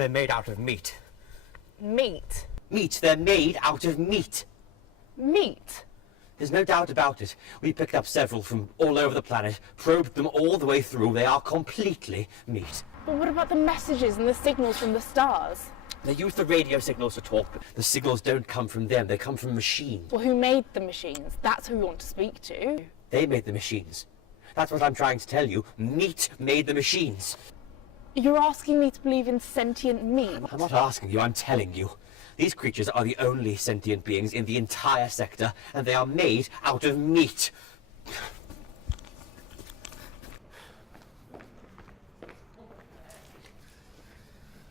They're made out of meat. Meat? Meat. They're made out of meat. Meat? There's no doubt about it. We picked up several from all over the planet, probed them all the way through. They are completely meat. But what about the messages and the signals from the stars? They use the radio signals to talk, but the signals don't come from them. They come from machines. Well, who made the machines? That's who we want to speak to. They made the machines. That's what I'm trying to tell you. Meat made the machines. You're asking me to believe in sentient meat? I'm not asking you, I'm telling you. These creatures are the only sentient beings in the entire sector, and they are made out of meat.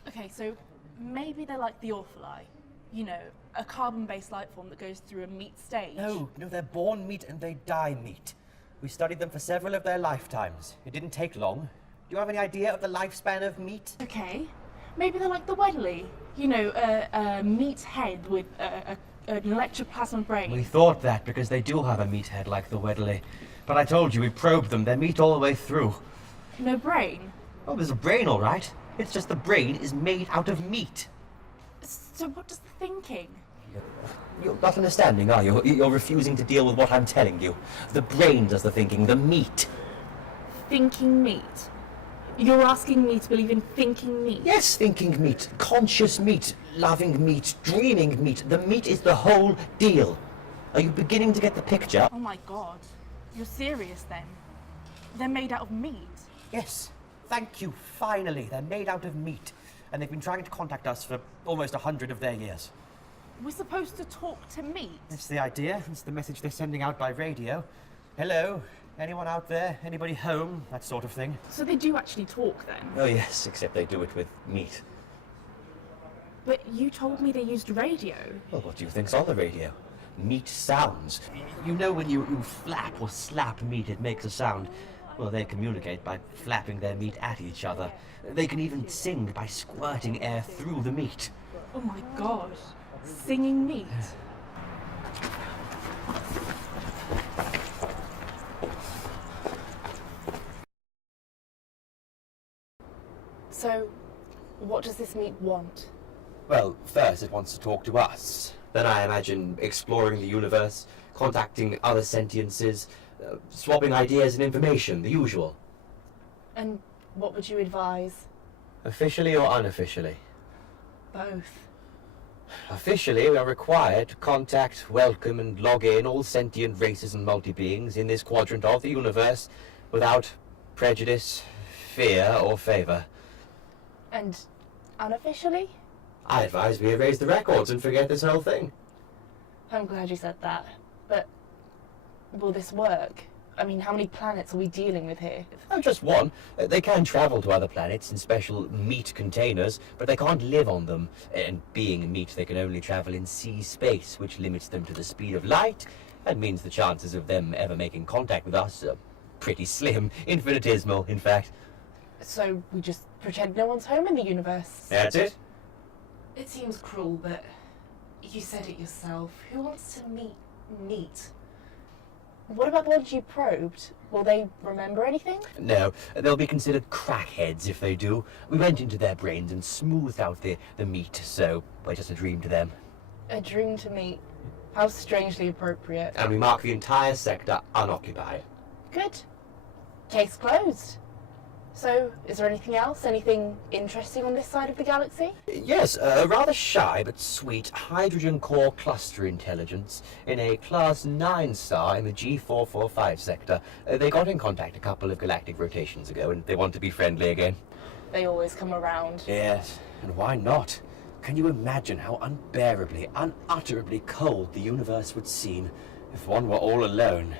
Okay, so maybe they're like the Orphalai. You know, a carbon-based life form that goes through a meat stage. No, they're born meat and they die meat. We studied them for several of their lifetimes. It didn't take long. Do you have any idea of the lifespan of meat? Okay, maybe they're like the Wedley. You know, a meat head with an electroplasm brain. We thought that because they do have a meat head like the Wedley. But I told you, we probed them. They're meat all the way through. No brain? Oh, there's a brain, all right. It's just the brain is made out of meat. So what does the thinking? You're not understanding, are you? You're refusing to deal with what I'm telling you. The brain does the thinking, the meat. Thinking meat? You're asking me to believe in thinking meat? Yes, thinking meat, conscious meat, loving meat, dreaming meat. The meat is the whole deal. Are you beginning to get the picture? Oh my god. You're serious then? They're made out of meat? Yes. Thank you. Finally, they're made out of meat. And they've been trying to contact us for almost 100 of their years. We're supposed to talk to meat? That's the idea. It's the message they're sending out by radio. Hello? Anyone out there? Anybody home? That sort of thing. So they do actually talk then? Oh yes, except they do it with meat. But you told me they used radio. Well, what do you think's on the radio? Meat sounds. You know when you flap or slap meat, it makes a sound. Well, they communicate by flapping their meat at each other. They can even sing by squirting air through the meat. Oh my god. Singing meat? So, what does this meat want? Well, first it wants to talk to us. Then I imagine exploring the universe, contacting other sentiences, swapping ideas and information, the usual. And what would you advise? Officially or unofficially? Both. Officially, we are required to contact, welcome and log in all sentient races and multi-beings in this quadrant of the universe without prejudice, fear or favour. And unofficially? I advise we erase the records and forget this whole thing. I'm glad you said that. But will this work? I mean, how many planets are we dealing with here? Oh, just one. They can travel to other planets in special meat containers, but they can't live on them. And being meat, they can only travel in sea space, which limits them to the speed of light, and means the chances of them ever making contact with us are pretty slim, infinitesimal, in fact. So we just pretend no one's home in the universe? That's it. It seems cruel, but you said it yourself. Who wants to meet meat? What about the ones you probed? Will they remember anything? No, they'll be considered crackheads if they do. We went into their brains and smoothed out the meat, so we're just a dream to them. A dream to meet. How strangely appropriate. And we mark the entire sector unoccupied. Good. Case closed. So, is there anything else? Anything interesting on this side of the galaxy? Yes, a rather shy but sweet hydrogen core cluster intelligence in a Class 9 star in the G445 sector. They got in contact a couple of galactic rotations ago and they want to be friendly again. They always come around. Yes, and why not? Can you imagine how unbearably, unutterably cold the universe would seem if one were all alone?